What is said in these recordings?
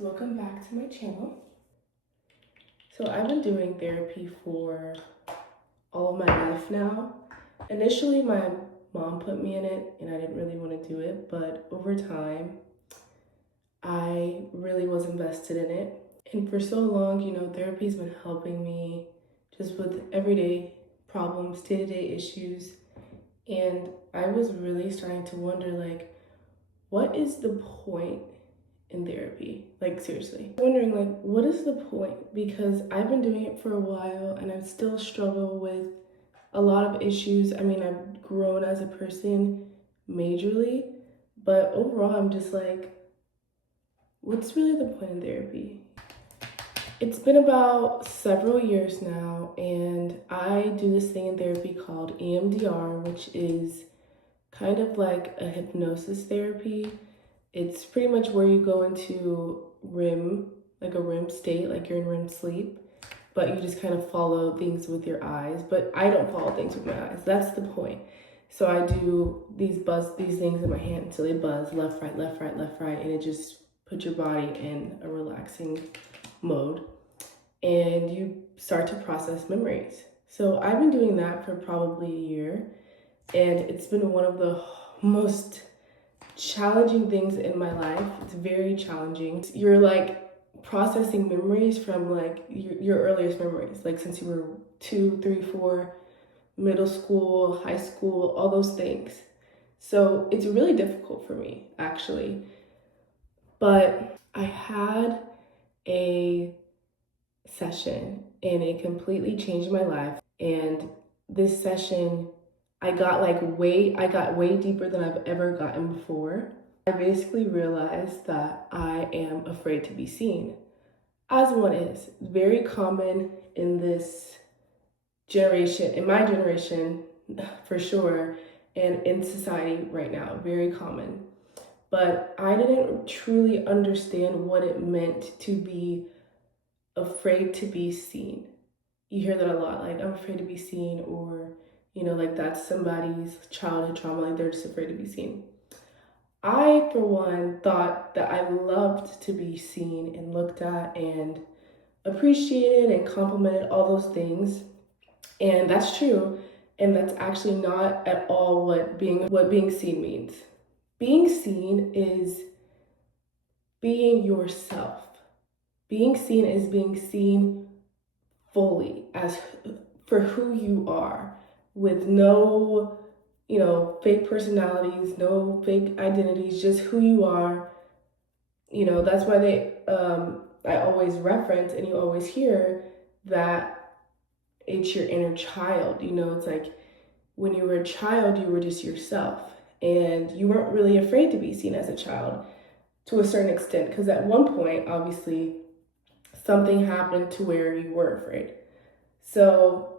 Welcome back to my channel. So I've been doing therapy for all of my life now. Initially, my mom put me in it and I didn't really want to do it, but over time, I really was invested in it. And for so long, therapy's been helping me just with everyday problems, day-to-day issues. And I was really starting to wonder, what is the point in therapy? Like, seriously. I'm wondering, what is the point? Because I've been doing it for a while and I still struggle with a lot of issues. I mean, I've grown as a person majorly, but overall, I'm just like, what's really the point in therapy? It's been about several years now, and I do this thing in therapy called EMDR, which is kind of like a hypnosis therapy. It's pretty much where you go into REM, like a REM state, like you're in REM sleep, but you just kind of follow things with your eyes. But I don't follow things with my eyes. That's the point. So I do these things in my hand until they buzz left, right, left, right, left, right, and it just puts your body in a relaxing mode, and you start to process memories. So I've been doing that for probably a year, and it's been one of the most challenging things in my life. It's very challenging. You're like processing memories from like your earliest memories, like since you were 2, 3, 4, middle school, high school, all those things. So it's really difficult for me, actually. But I had a session and it completely changed my life. And this session, I got way deeper than I've ever gotten before. I basically realized that I am afraid to be seen, as one is. Very common in this generation, in my generation, for sure, and in society right now, very common. But I didn't truly understand what it meant to be afraid to be seen. You hear that a lot, like, I'm afraid to be seen, or, like that's somebody's childhood trauma, like they're just afraid to be seen. I, for one, thought that I loved to be seen and looked at and appreciated and complimented, all those things. And that's true. And that's actually not at all what being seen means. Being seen is being yourself. Being seen is being seen fully as for who you are, with no, fake personalities, no fake identities, just who you are. That's why I always reference, and you always hear that it's your inner child. It's like when you were a child, you were just yourself, and you weren't really afraid to be seen as a child to a certain extent, because at one point, obviously, something happened to where you were afraid. So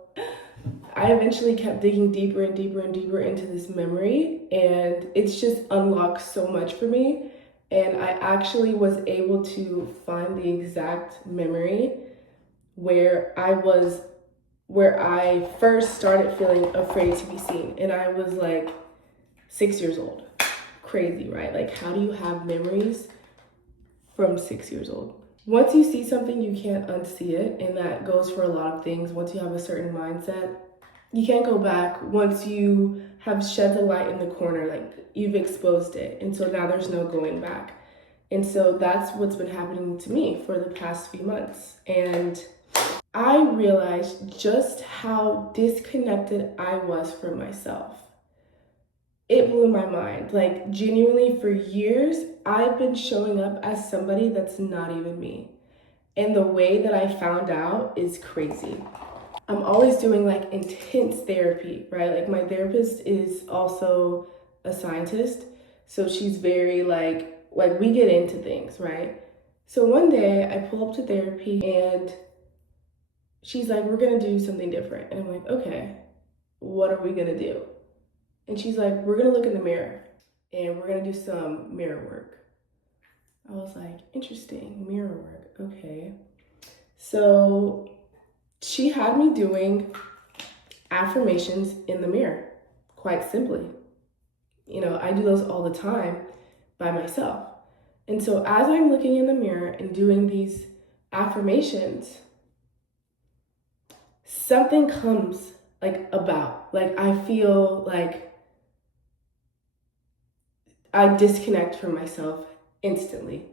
I eventually kept digging deeper and deeper and deeper into this memory, and it's just unlocked so much for me. And I actually was able to find the exact memory where I first started feeling afraid to be seen. And I was like 6 years old. Crazy, right? Like, how do you have memories from 6 years old? Once you see something, you can't unsee it, and that goes for a lot of things. Once you have a certain mindset, you can't go back. Once you have shed the light in the corner, like you've exposed it, and so now there's no going back. And so that's what's been happening to me for the past few months. And I realized just how disconnected I was from myself. It blew my mind. Like, genuinely, for years, I've been showing up as somebody that's not even me. And the way that I found out is crazy. I'm always doing like intense therapy, right? Like, my therapist is also a scientist. So she's very like we get into things, right? So one day I pull up to therapy and she's like, we're gonna do something different. And I'm like, okay, what are we gonna do? And she's like, we're gonna look in the mirror and we're gonna do some mirror work. I was like, interesting, mirror work, okay. So she had me doing affirmations in the mirror, quite simply. I do those all the time by myself. And so as I'm looking in the mirror and doing these affirmations, something comes about. I feel like I disconnect from myself instantly.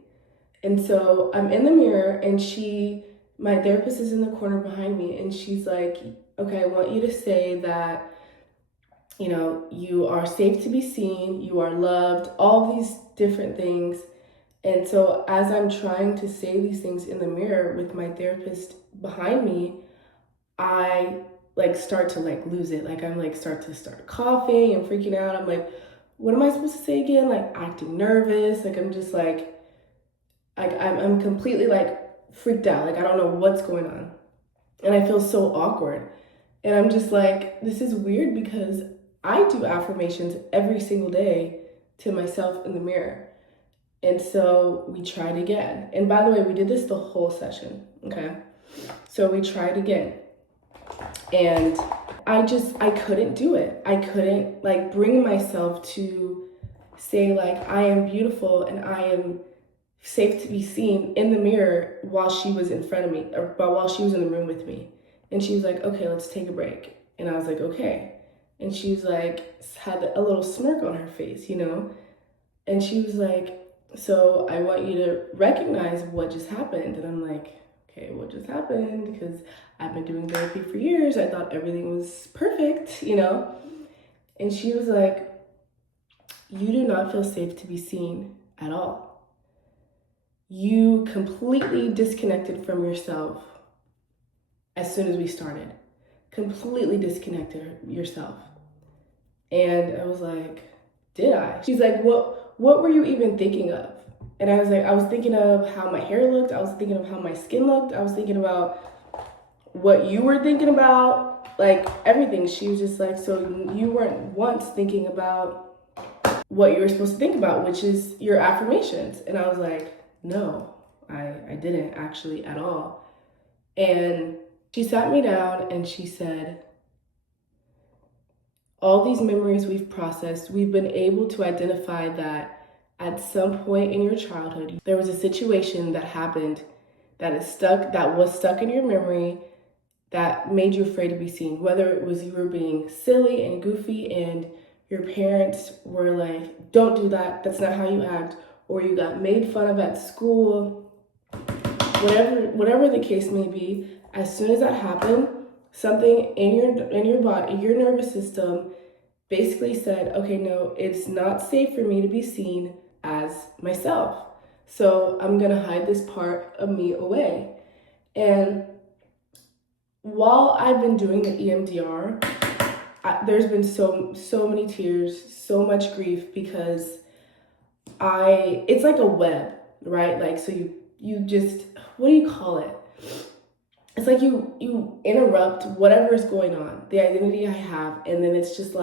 And so I'm in the mirror and my therapist is in the corner behind me and she's like, okay, I want you to say that, you are safe to be seen, you are loved, all these different things. And so as I'm trying to say these things in the mirror with my therapist behind me, I start to lose it. I'm start coughing and freaking out. I'm like, what am I supposed to say again? Acting nervous. I'm just I'm completely freaked out. I don't know what's going on. And I feel so awkward. And I'm just this is weird because I do affirmations every single day to myself in the mirror. And so we tried again. And by the way, we did this the whole session, okay? So we tried again. And I couldn't do it. I couldn't bring myself to say I am beautiful and I am safe to be seen in the mirror while she was in front of me or while she was in the room with me. And she was like, okay, let's take a break. And I was like, okay. And she was had a little smirk on her face, And she was like, so I want you to recognize what just happened. And I'm like, okay, what just happened? Because I've been doing therapy for years. I thought everything was perfect, And she was like, you do not feel safe to be seen at all. You completely disconnected from yourself as soon as we started. Completely disconnected yourself. And I was like, did I? She's like, what were you even thinking of? And I was like, I was thinking of how my hair looked. I was thinking of how my skin looked. I was thinking about what you were thinking about, everything. She was just like, so you weren't once thinking about what you were supposed to think about, which is your affirmations. And I was like, no, I didn't actually at all. And she sat me down and she said, all these memories we've processed, we've been able to identify that at some point in your childhood, there was a situation that happened that was stuck in your memory that made you afraid to be seen. Whether it was you were being silly and goofy and your parents were like, don't do that, that's not how you act, or you got made fun of at school, whatever the case may be, as soon as that happened, something in your body, your nervous system basically said, okay, no, it's not safe for me to be seen as myself. So I'm gonna hide this part of me away. And while I've been doing the EMDR, there's been so many tears, so much grief because it's like a web, right? So you just, what do you call it? It's like you interrupt whatever is going on, the identity I have, and then it's just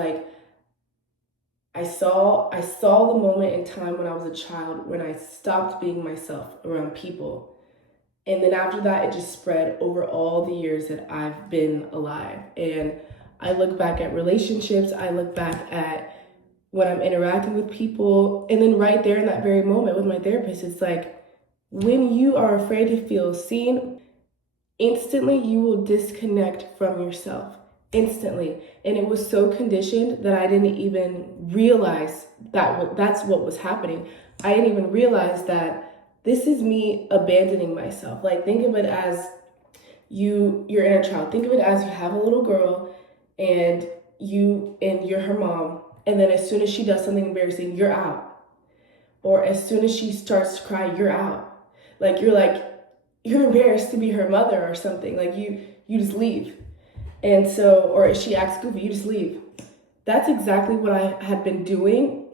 I saw the moment in time when I was a child when I stopped being myself around people. And then after that, it just spread over all the years that I've been alive. And I look back at relationships, I look back at when I'm interacting with people, and then right there in that very moment with my therapist, it's when you are afraid to feel seen, instantly you will disconnect from yourself. Instantly. And it was so conditioned that I didn't even realize that's what was happening. I didn't even realize that this is me abandoning myself. Think of it as your inner child. Think of it as you have a little girl and you're her mom. And then as soon as she does something embarrassing, you're out. Or as soon as she starts to cry, you're out. You're embarrassed to be her mother or something. You just leave. And so, or if she acts goofy, you just leave. That's exactly what I have been doing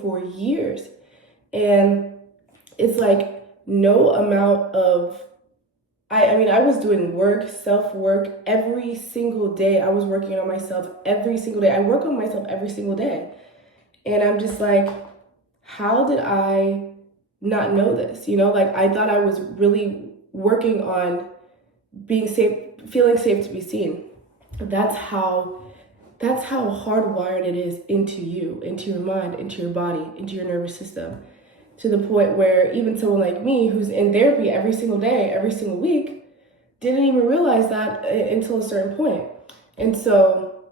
for years. And it's no amount of, I was doing self-work every single day. I was working on myself every single day. I work on myself every single day. And I'm just how did I not know this? I thought I was really working on being safe, feeling safe to be seen. That's how hardwired it is into you, into your mind, into your body, into your nervous system. to the point where even someone like me, who's in therapy every single day, every single week, didn't even realize that until a certain point. And so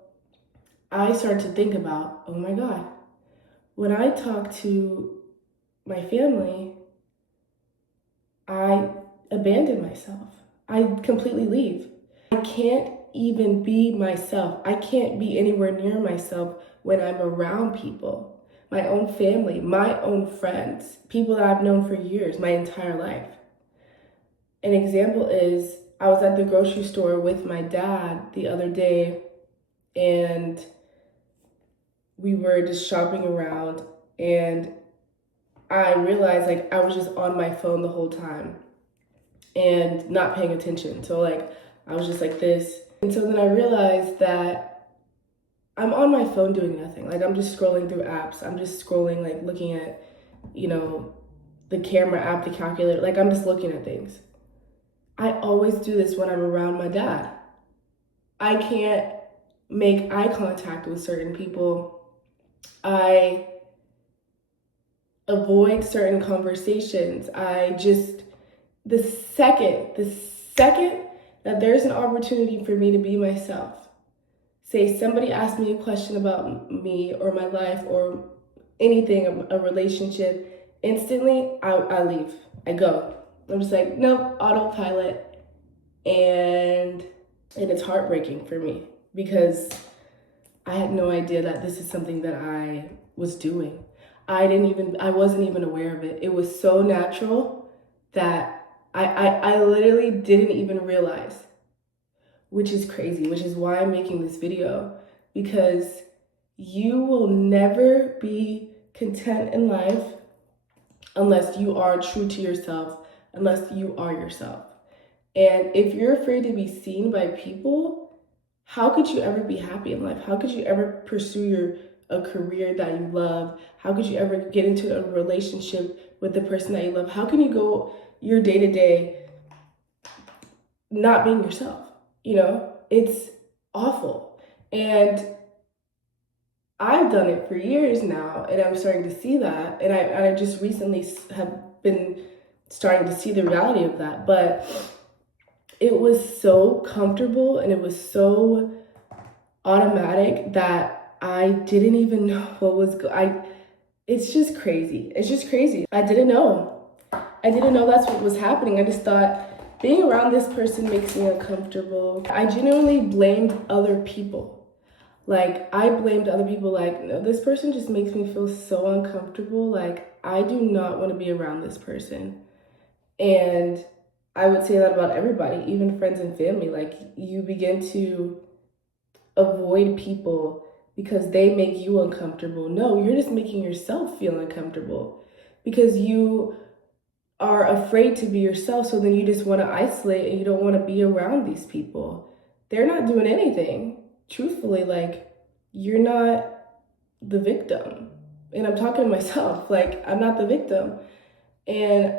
I started to think about, oh my God, when I talk to my family, I abandon myself. I completely leave. I can't even be myself. I can't be anywhere near myself when I'm around people, my own family, my own friends, people that I've known for years, my entire life. An example is I was at the grocery store with my dad the other day, and we were just shopping around, and I realized like I was just on my phone the whole time and not paying attention. So like I was just like this. And so then I realized that I'm on my phone doing nothing. Like I'm just scrolling through apps. I'm just scrolling, like looking at, the camera app, the calculator. Like I'm just looking at things. I always do this when I'm around my dad. I can't make eye contact with certain people. I avoid certain conversations. The second that there's an opportunity for me to be myself, say somebody asked me a question about me or my life or anything, a relationship, instantly I leave. I go. I'm just like, nope, autopilot. And it's heartbreaking for me because I had no idea that this is something that I was doing. I wasn't even aware of it. It was so natural that I literally didn't even realize, which is crazy, which is why I'm making this video, because you will never be content in life unless you are true to yourself, unless you are yourself. And if you're afraid to be seen by people, how could you ever be happy in life? How could you ever pursue a career that you love? How could you ever get into a relationship with the person that you love? How can you go your day-to-day not being yourself? It's awful. And I've done it for years now, and I'm starting to see that. And I just recently have been starting to see the reality of that. But it was so comfortable and it was so automatic that I didn't even know what was it's just crazy. It's just crazy. I didn't know that's what was happening. I just thought being around this person makes me uncomfortable. I genuinely blamed other people. Like I blamed other people, like, no, this person just makes me feel so uncomfortable. Like I do not want to be around this person. And I would say that about everybody, even friends and family. Like you begin to avoid people because they make you uncomfortable. No, you're just making yourself feel uncomfortable because you are afraid to be yourself. So then you just want to isolate and you don't want to be around these people. They're not doing anything. Truthfully, like you're not the victim. And I'm talking to myself, like I'm not the victim. And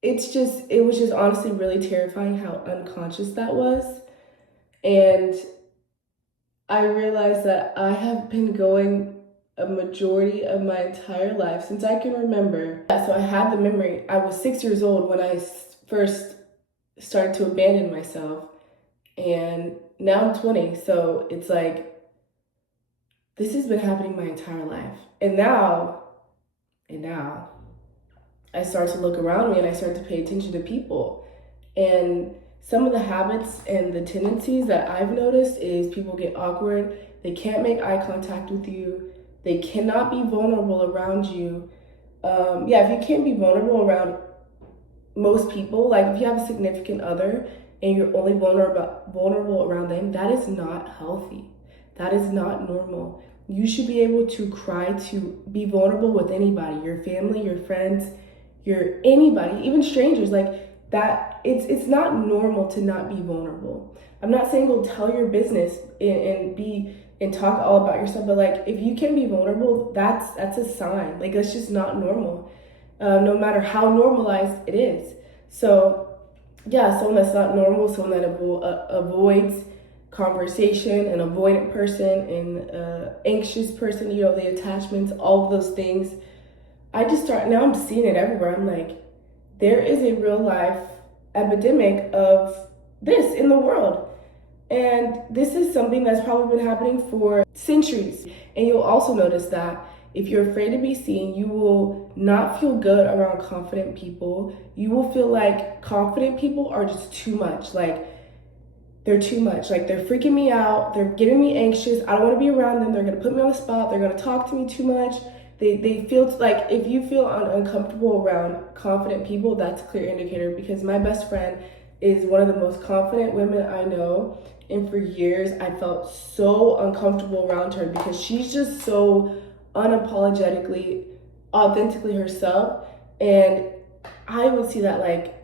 it was just honestly really terrifying how unconscious that was. And I realized that I have been going a majority of my entire life since I can remember. So I had the memory. I was 6 years old when I first started to abandon myself. And now I'm 20. So it's like, this has been happening my entire life. And now, I start to look around me and I start to pay attention to people. And some of the habits and the tendencies that I've noticed is people get awkward. They can't make eye contact with you. They cannot be vulnerable around you. If you can't be vulnerable around most people, like if you have a significant other and you're only vulnerable around them, that is not healthy. That is not normal. You should be able to cry, to be vulnerable with anybody, your family, your friends, anybody, even strangers, like that. It's not normal to not be vulnerable. I'm not saying go tell your business and talk all about yourself, but like if you can be vulnerable, that's a sign. Like that's just not normal, no matter how normalized it is. So yeah, someone that's not normal, someone that avoids conversation, an avoidant person, an anxious person, the attachments, all of those things now I'm seeing it everywhere. I'm like, there is a real life epidemic of this in the world. And this is something that's probably been happening for centuries. And you'll also notice that if you're afraid to be seen, you will not feel good around confident people. You will feel like confident people are just too much. Like, they're too much. Like, they're freaking me out. They're getting me anxious. I don't want to be around them. They're going to put me on the spot. They're going to talk to me too much. They feel like if you feel uncomfortable around confident people, that's a clear indicator, because my best friend is one of the most confident women I know. And for years, I felt so uncomfortable around her because she's just so unapologetically, authentically herself. And I would see that, like,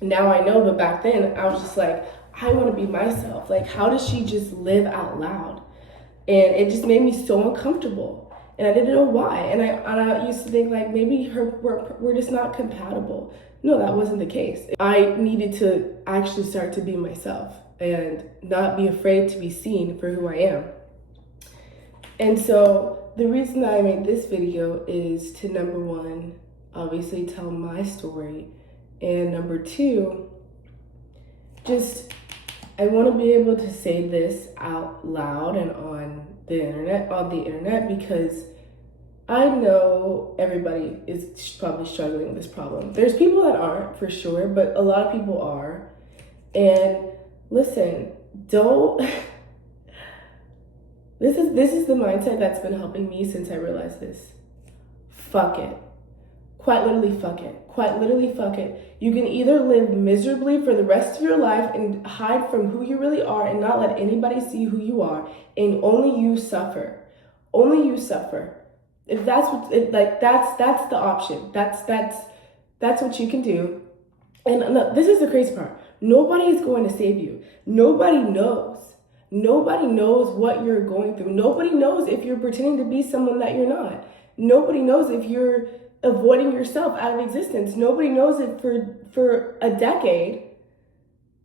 now I know, but back then I was just like, I want to be myself. Like, how does she just live out loud? And it just made me so uncomfortable. And I didn't know why. And I used to think, like, maybe we're just not compatible. No, that wasn't the case. I needed to actually start to be myself and not be afraid to be seen for who I am. And so the reason that I made this video is to, number one, obviously tell my story. And number two, just, I want to be able to say this out loud and on the internet, because I know everybody is probably struggling with this problem. There's people that aren't, for sure, but a lot of people are. And listen, don't this is the mindset that's been helping me since I realized this. Fuck it. Quite literally, fuck it. Quite literally, fuck it. You can either live miserably for the rest of your life and hide from who you really are and not let anybody see who you are, and only you suffer. Only you suffer. If that's what, that's the option. That's what you can do. And this is the crazy part. Nobody is going to save you. Nobody knows. Nobody knows what you're going through. Nobody knows if you're pretending to be someone that you're not. Nobody knows if you're avoiding yourself out of existence. Nobody knows if for a decade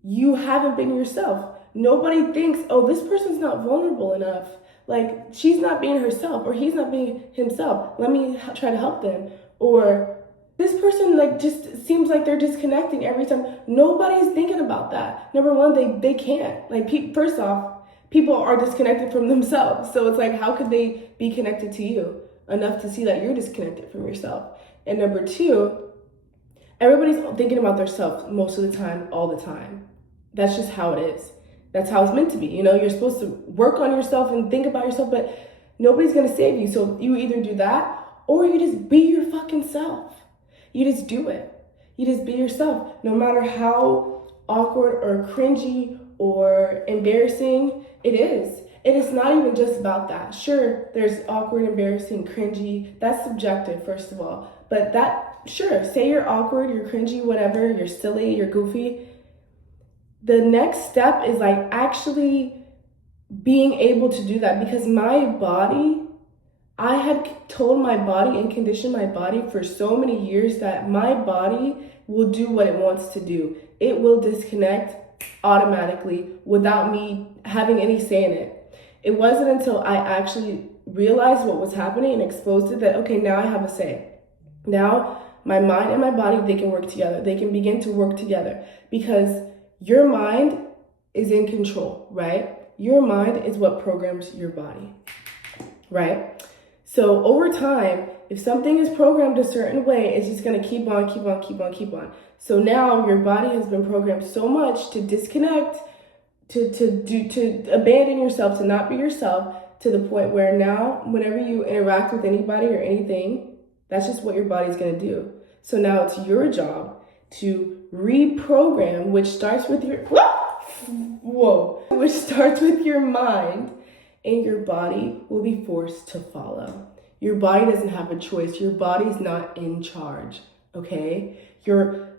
you haven't been yourself. Nobody thinks, oh, this person's not vulnerable enough. Like, she's not being herself, or he's not being himself. Let me try to help them. Or this person, like, just seems like they're disconnecting every time. Nobody's thinking about that. Number one, they can't. Like, first off, people are disconnected from themselves. So it's like, how could they be connected to you enough to see that you're disconnected from yourself? And number two, everybody's thinking about themselves most of the time, all the time. That's just how it is. That's how it's meant to be. You know, you're supposed to work on yourself and think about yourself, but nobody's going to save you. So you either do that, or you just be your fucking self. You just do it. You just be yourself. No matter how awkward or cringy or embarrassing it is. It is not even just about that. Sure, there's awkward, embarrassing, cringy. That's subjective, first of all. But sure, say you're awkward, you're cringy, whatever, you're silly, you're goofy. The next step is, like, actually being able to do that, because my body, I had told my body and conditioned my body for so many years that my body will do what it wants to do. It will disconnect automatically without me having any say in it. It wasn't until I actually realized what was happening and exposed it that, okay, now I have a say. Now my mind and my body, they can work together. They can begin to work together, because your mind is in control, right? Your mind is what programs your body, right? So over time, if something is programmed a certain way, it's just going to keep on. So now your body has been programmed so much to disconnect, to abandon yourself, to not be yourself, to the point where now whenever you interact with anybody or anything, that's just what your body's going to do. So now it's your job to reprogram, which starts with your mind, and your body will be forced to follow. Your body doesn't have a choice. Your body's not in charge, okay? Your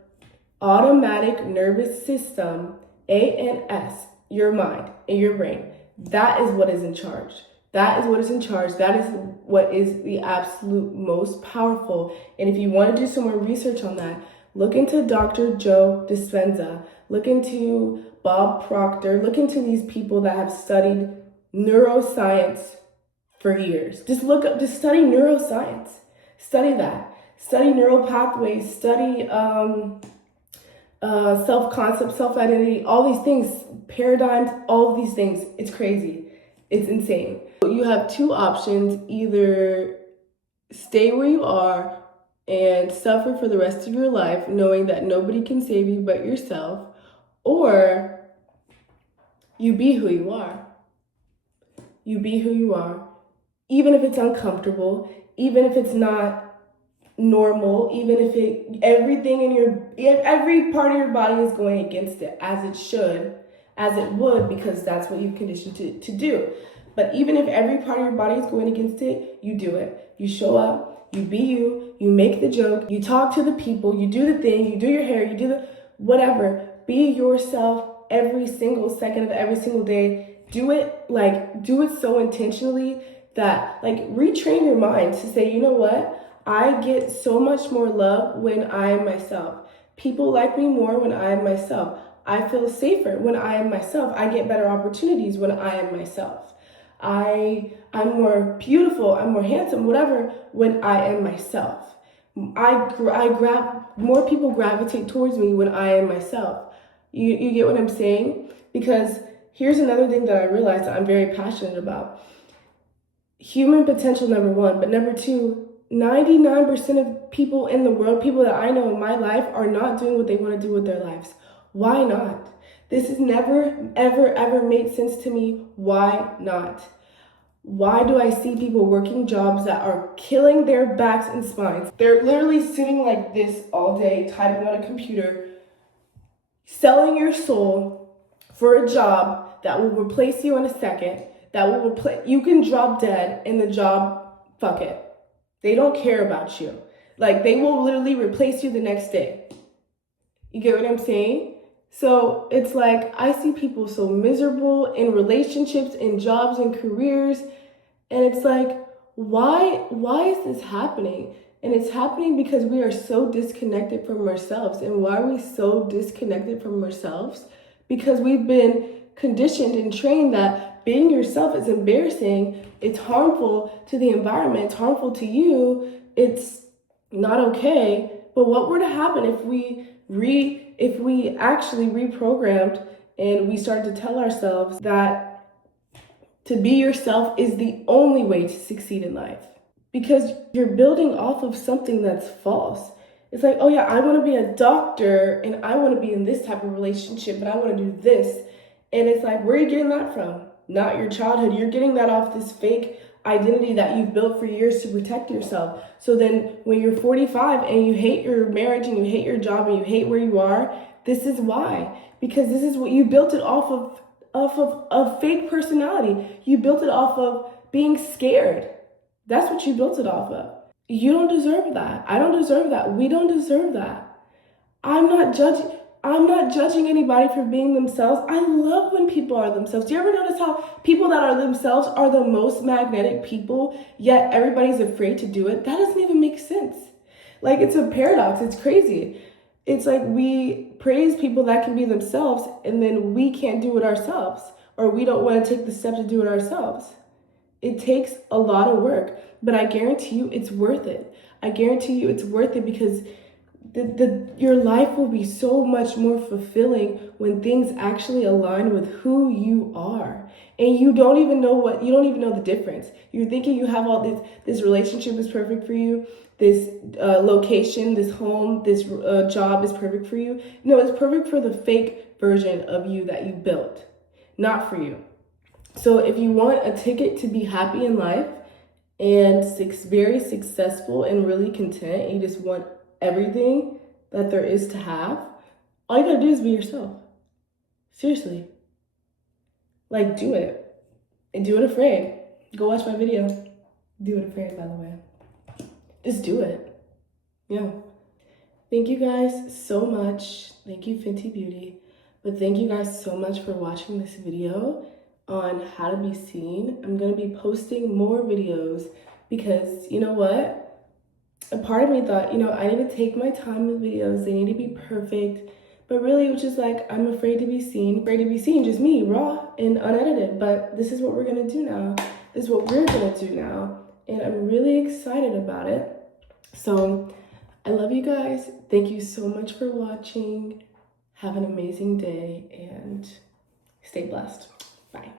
automatic nervous system, ANS, your mind and your brain, that is what is in charge. That is what is in charge. That is what is the absolute most powerful. And if you want to do some more research on that, look into Dr. Joe Dispenza. Look into Bob Proctor. Look into these people that have studied neuroscience for years. Just study neuroscience. Study that. study neural pathways, study self-concept, self-identity, all these things, paradigms, all of these things. It's crazy. It's insane. You have two options: either stay where you are and suffer for the rest of your life knowing that nobody can save you but yourself, or you be who you are. You be who you are, even if it's uncomfortable, even if it's not normal, even if every part of your body is going against it, as it should, as it would, because that's what you've conditioned to do. But even if every part of your body is going against it, you do it. You show up, you be you, you make the joke, you talk to the people, you do the thing, you do your hair, you do the whatever. Be yourself every single second of every single day. Do it so intentionally that retrain your mind to say, you know what? I get so much more love when I am myself. People like me more when I am myself. I feel safer when I am myself. I get better opportunities when I am myself. I'm more beautiful, I'm more handsome, whatever, when I am myself. More people gravitate towards me when I am myself. You get what I'm saying? Because here's another thing that I realized that I'm very passionate about. Human potential, number one, but number two, 99% of people in the world, people that I know in my life, are not doing what they want to do with their lives. Why not? This has never, ever, ever made sense to me. Why not? Why do I see people working jobs that are killing their backs and spines? They're literally sitting like this all day, typing on a computer, selling your soul for a job that will replace you in a second, you can drop dead in the job, fuck it. They don't care about you. They will literally replace you the next day. You get what I'm saying? So it's I see people so miserable in relationships, in jobs, and careers. And it's why is this happening? And it's happening because we are so disconnected from ourselves. And why are we so disconnected from ourselves? Because we've been conditioned and trained that being yourself is embarrassing. It's harmful to the environment. It's harmful to you. It's not okay. But what were to happen if we actually reprogrammed and we started to tell ourselves that to be yourself is the only way to succeed in life? Because you're building off of something that's false. It's oh yeah, I want to be a doctor and I want to be in this type of relationship, but I want to do this. And it's where are you getting that from? Not your childhood. You're getting that off this fake identity that you've built for years to protect yourself. So then when you're 45 and you hate your marriage and you hate your job and you hate where you are, this is why. Because this is what you built it off of a fake personality. You built it off of being scared. That's what you built it off of. You don't deserve that. I don't deserve that. We don't deserve that. I'm not judging anybody for being themselves. I love when people are themselves. Do you ever notice how people that are themselves are the most magnetic people, yet everybody's afraid to do it? That doesn't even make sense. It's a paradox. It's crazy. It's we praise people that can be themselves, and then we can't do it ourselves, or we don't want to take the step to do it ourselves. It takes a lot of work, but I guarantee you it's worth it. I guarantee you it's worth it because your life will be so much more fulfilling when things actually align with who you are. And you don't even know the difference. You're thinking you have all this relationship is perfect for you, this location, this home, this job is perfect for you. No, it's perfect for the fake version of you that you built, not for you. So if you want a ticket to be happy in life and very successful and really content, you just want everything that there is to have, all you gotta do is be yourself. Seriously. Do it. And do it afraid. Go watch my video. Do it afraid, by the way. Just do it. Yeah. Thank you guys so much. Thank you, Fenty Beauty. But thank you guys so much for watching this video on how to be seen. I'm gonna be posting more videos because you know what? A part of me thought, I need to take my time with videos. They need to be perfect. But really, it was just I'm afraid to be seen. Afraid to be seen, just me, raw and unedited. But this is what we're gonna do now. This is what we're gonna do now. And I'm really excited about it. So I love you guys. Thank you so much for watching. Have an amazing day and stay blessed. Bye.